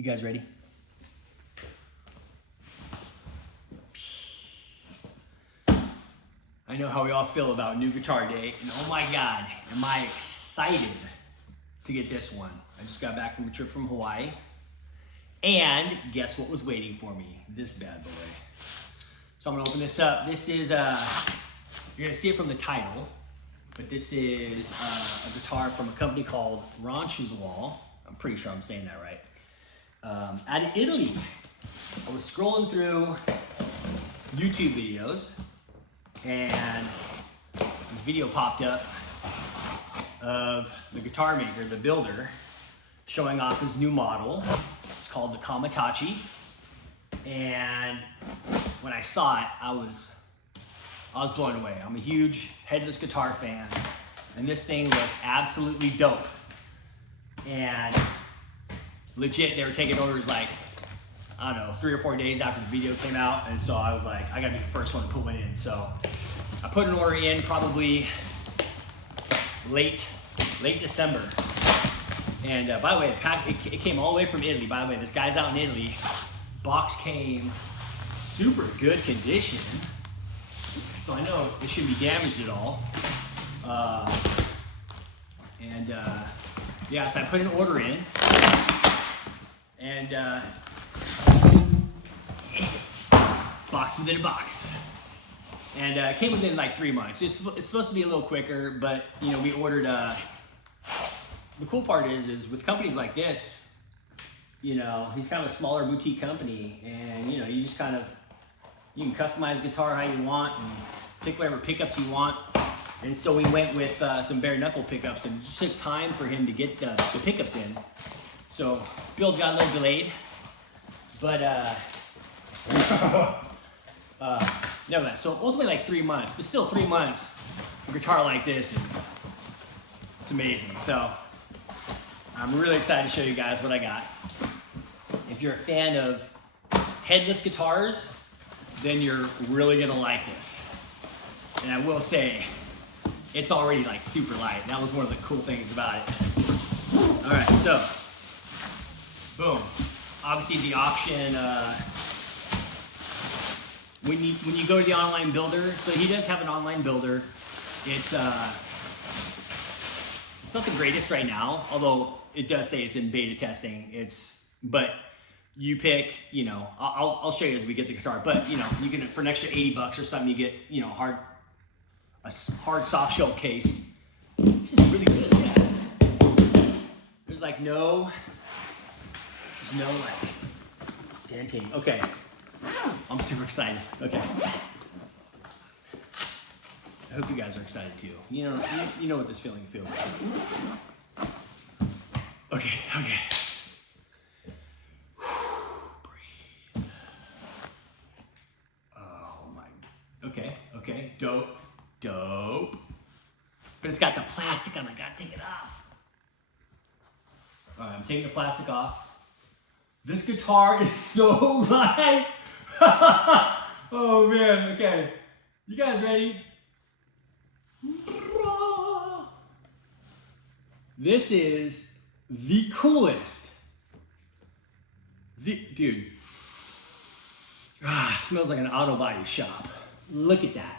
You guys ready? I know how we all feel about New Guitar Day, and oh my God, am I excited to get this one. I just got back from a trip from Hawaii, and guess what was waiting for me? This bad boy. So I'm gonna open this up. This is, you're gonna see it from the title, but this is a guitar from a company called Ronciswall. I'm pretty sure I'm saying that right. Out of Italy. I was scrolling through YouTube videos, and this video popped up of the guitar maker, the builder, showing off his new model. It's called the Kamaitachi. And when I saw it, I was blown away. I'm a huge headless guitar fan, and this thing looked absolutely dope. And legit, they were taking orders like, I don't know, 3 or 4 days after the video came out, and so I was like, I gotta be the first one to put one in. So I put an order in probably late December. And by the way, it came all the way from Italy. By the way, this guy's out in Italy. Box came super good condition, so I know it shouldn't be damaged at all. Yeah, so I put an order in, and box within a box. And it came within like 3 months. It's supposed to be a little quicker, but you know, we ordered, the cool part is with companies like this, you know, he's kind of a smaller boutique company, and you know, you just kind of, you can customize the guitar how you want and pick whatever pickups you want. And so we went with some bare knuckle pickups, and it just took time for him to get the pickups in. So build got a little delayed, but nevertheless, so ultimately like 3 months, but still 3 months for a guitar like this it's amazing. So I'm really excited to show you guys what I got. If you're a fan of headless guitars, then you're really gonna like this. And I will say, it's already like super light. That was one of the cool things about it. All right, so boom. Obviously the option, when you go to the online builder, so he does have an online builder. It's not the greatest right now, although it does say it's in beta testing. But you pick, you know, I'll show you as we get the guitar, but you know, you can, for an extra 80 bucks or something, you get, you know, a hard soft shell case. This is really good, yeah. There's like no like denting. Okay, I'm super excited. Okay, I hope you guys are excited too. You know what this feeling feels like. Okay. Breathe. Oh my. Okay. Dope. But it's got the plastic on it. I gotta take it off. All right, I'm taking the plastic off. This guitar is so light. Oh man. Okay, you guys ready? This is the coolest. Dude. Smells like an auto body shop. Look at that.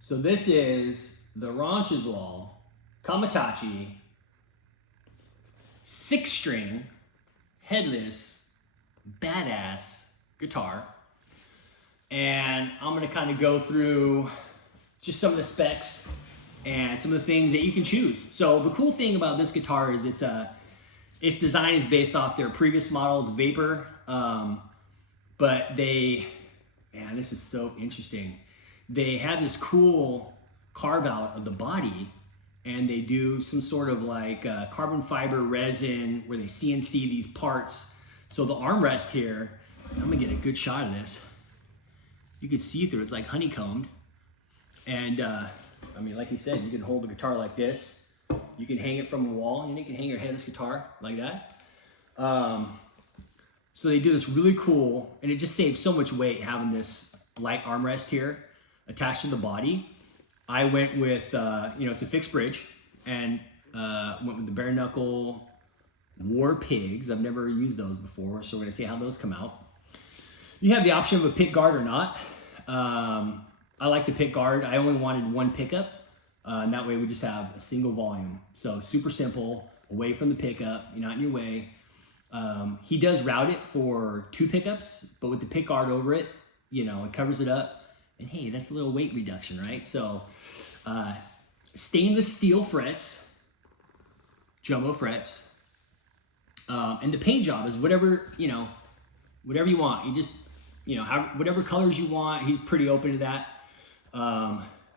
So this is the Ronciswall Kamaitachi 6-string headless badass guitar. And I'm gonna kind of go through just some of the specs and some of the things that you can choose. So the cool thing about this guitar is its design is based off their previous model, the Vapor, but man, this is so interesting. They have this cool carve out of the body, and they do some sort of like carbon fiber resin where they CNC these parts. So the armrest here, I'm gonna get a good shot of this. You can see through, it's like honeycombed. And I mean, like he said, you can hold the guitar like this. You can hang it from the wall, and you can hang your headless guitar like that. So they do this really cool, and it just saves so much weight having this light armrest here attached to the body. I went with, you know, it's a fixed bridge, and went with the bare knuckle War Pigs. I've never used those before, so we're gonna see how those come out. You have the option of a pick guard or not. I like the pick guard. I only wanted one pickup, and that way we just have a single volume. So super simple, away from the pickup, you're not in your way. He does route it for 2 pickups, but with the pick guard over it, you know, it covers it up. And hey, that's a little weight reduction, right? So stainless steel frets, jumbo frets. And the paint job is whatever, you know, whatever you want. You just, you know, have whatever colors you want. He's pretty open to that.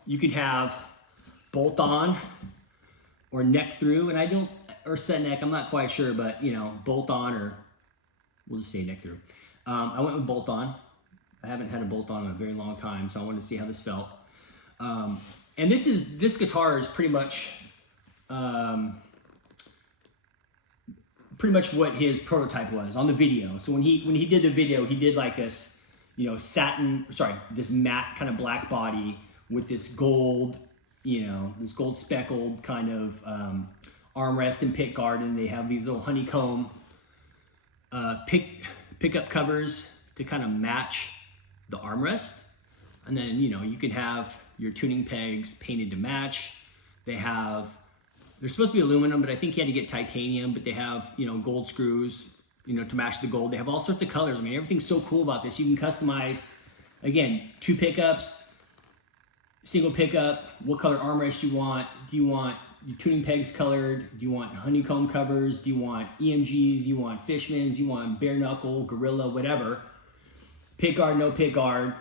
You could have bolt on or neck through, and or set neck, I'm not quite sure, but you know, bolt on, or we'll just say neck through. I went with bolt on. I haven't had a bolt on in a very long time, so I wanted to see how this felt. And this guitar is pretty much what his prototype was on the video. So when he did the video, he did like this, you know, this matte kind of black body with this gold, you know, this gold speckled kind of armrest and pick guard, and they have these little honeycomb pickup covers to kind of match the armrest. And then, you know, you can have your tuning pegs painted to match. They're supposed to be aluminum, but I think you had to get titanium, but they have, you know, gold screws, you know, to match the gold. They have all sorts of colors. I mean, everything's so cool about this. You can customize, again, 2 pickups, single pickup, what color armrest you want. Do you want your tuning pegs colored? Do you want honeycomb covers? Do you want EMGs? Do you want Fishmans? Do you want bare knuckle, gorilla, whatever? Pick guard, no pick guard.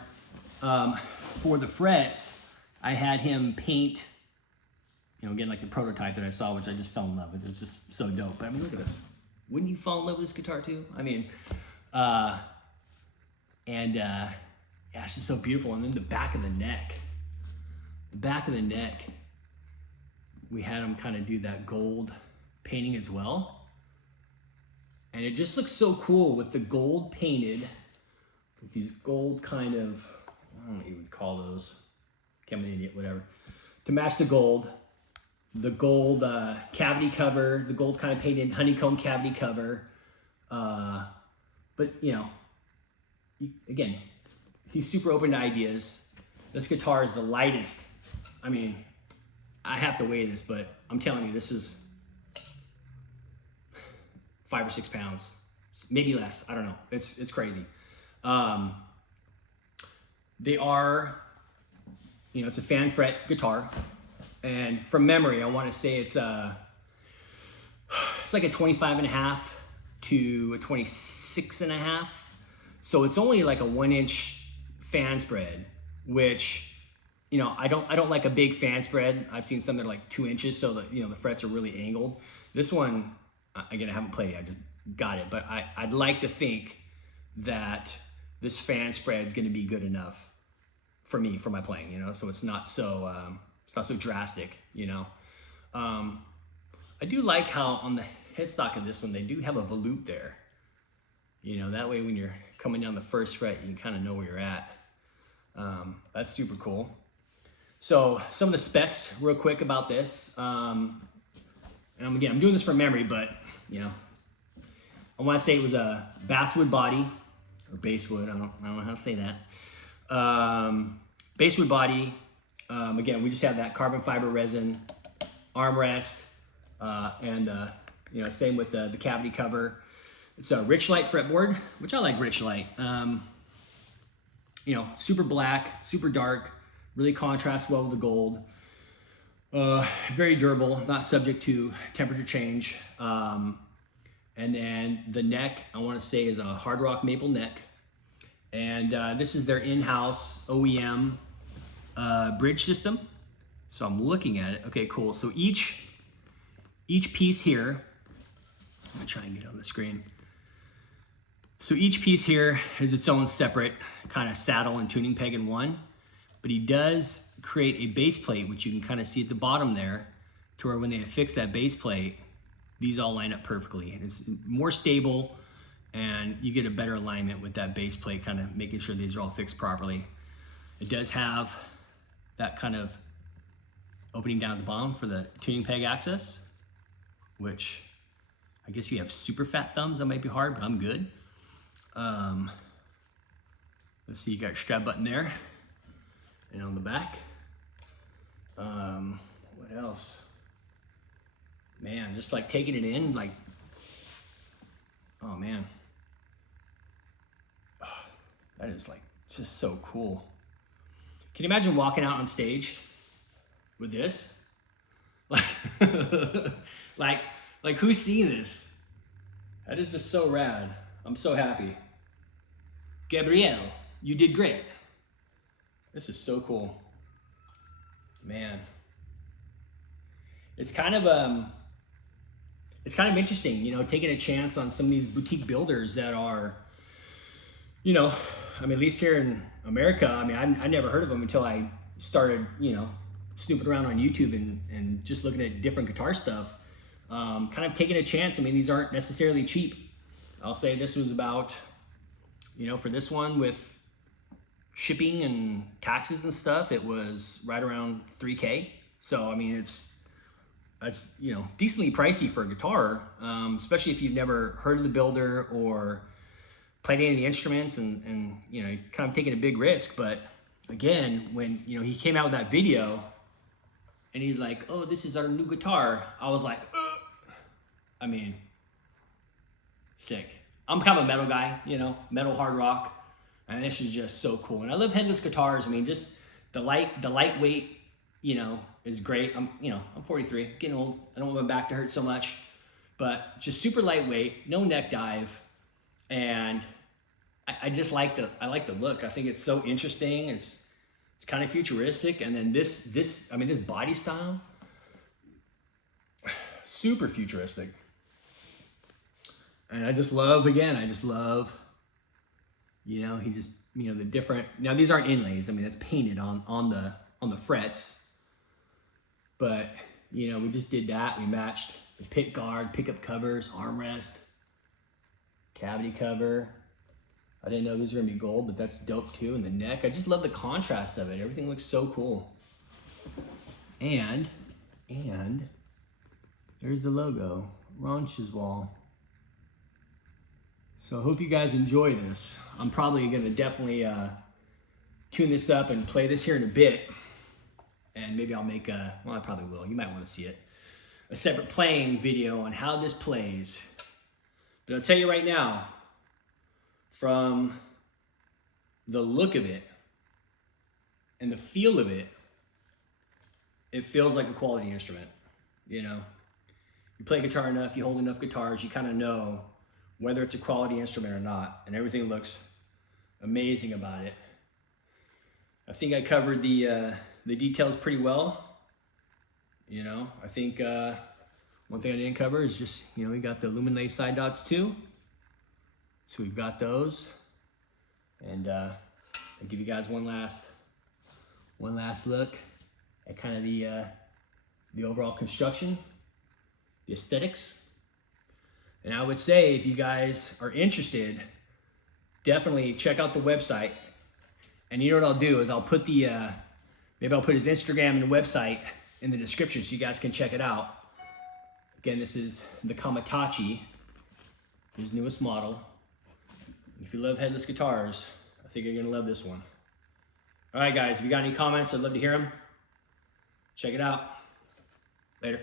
For the frets, I had him paint, you know, again, like the prototype that I saw, which I just fell in love with. It's just so dope. But I mean, look at this. Wouldn't you fall in love with this guitar too? I mean, yeah, it's just so beautiful. And then the back of the neck. The back of the neck, we had him kind of do that gold painting as well. And it just looks so cool with the gold painted, with these gold kind of, I don't know what you would call those. I'm an idiot, whatever. To match the gold cavity cover, the gold kind of painted honeycomb cavity cover. But, you know, again, he's super open to ideas. This guitar is the lightest. I mean, I have to weigh this, but I'm telling you, this is 5 or 6 pounds, maybe less. I don't know. It's crazy. They are, you know, it's a fan fret guitar, and from memory, I want to say it's like a 25.5 to a 26.5. So it's only like a 1-inch fan spread, which, you know, I don't like a big fan spread. I've seen some that are like 2 inches, so that, you know, the frets are really angled. This one, again, I haven't played it, I just got it, but I'd like to think that this fan spread is going to be good enough for me, for my playing, you know, so it's not so drastic, you know. I do like how on the headstock of this one, they do have a volute there. You know, that way when you're coming down the first fret, you can kind of know where you're at. That's super cool. So some of the specs real quick about this. And again, I'm doing this from memory, but, you know, I want to say it was a basswood body, or basswood, I don't know how to say that. Basswood body. Again, we just have that carbon fiber resin armrest, and you know, same with the cavity cover. It's a Richlight fretboard, which I like Richlight. You know, super black, super dark, really contrasts well with the gold. Very durable, not subject to temperature change. And then the neck, I want to say, is a Hard Rock maple neck. And this is their in-house OEM bridge system. So I'm looking at it. Okay, cool. So each piece here, I'm gonna try and get on the screen. So each piece here is its own separate kind of saddle and tuning peg in one, but he does create a base plate, which you can kind of see at the bottom there, to where when they affix that base plate, these all line up perfectly. And it's more stable, and you get a better alignment with that base plate, kind of making sure these are all fixed properly. It does have that kind of opening down at the bottom for the tuning peg access, which I guess you have super fat thumbs, that might be hard, but I'm good. Let's see, you got your strap button there and on the back. What else? Man, just like taking it in, like, oh man. Oh, that is like, just so cool. Can you imagine walking out on stage with this? Like who's seen this? That is just so rad. I'm so happy. Gabrielle, you did great. This is so cool. Man. It's kind of interesting, you know, taking a chance on some of these boutique builders that are, you know, I mean, at least here in America, I mean, I never heard of them until I started, you know, snooping around on YouTube and just looking at different guitar stuff. Kind of taking a chance. I mean, these aren't necessarily cheap. I'll say this was about, you know, for this one with shipping and taxes and stuff, it was right around $3K. So, I mean, it's, you know, decently pricey for a guitar, especially if you've never heard of the builder or played any of the instruments and you know, kind of taking a big risk. But again, when, you know, he came out with that video and he's like, oh, this is our new guitar, I was like, I mean, sick. I'm kind of a metal guy, you know, metal hard rock, and this is just so cool. And I love headless guitars. I mean, just the lightweight, you know, is great. I'm 43, getting old. I don't want my back to hurt so much, but just super lightweight, no neck dive, and I just like the look. I think it's so interesting. It's kind of futuristic, and then this body style, super futuristic. And I just love, you know, he just, you know, the different, now these aren't inlays. I mean, it's painted on the frets. But, you know, we just did that. We matched the pick guard, pickup covers, armrest, cavity cover. I didn't know these were gonna be gold, but that's dope too. And the neck, I just love the contrast of it. Everything looks so cool. And there's the logo, Ronciswall. So I hope you guys enjoy this. I'm probably gonna definitely tune this up and play this here in a bit. And maybe I'll make well, I probably will. You might want to see it. A separate playing video on how this plays. But I'll tell you right now, from the look of it and the feel of it, it feels like a quality instrument. You know, you play guitar enough, you hold enough guitars, you kind of know whether it's a quality instrument or not, and everything looks amazing about it. I think I covered the details pretty well. You know, I think one thing I didn't cover is just, you know, we got the Luminlay side dots too. So we've got those. And I'll give you guys one last look at kind of the overall construction, the aesthetics. And I would say if you guys are interested, definitely check out the website. And you know what I'll do is I'll put maybe I'll put his Instagram and the website in the description so you guys can check it out. Again, this is the Kamaitachi, his newest model. If you love headless guitars, I think you're gonna love this one. All right, guys, if you got any comments, I'd love to hear them. Check it out. Later.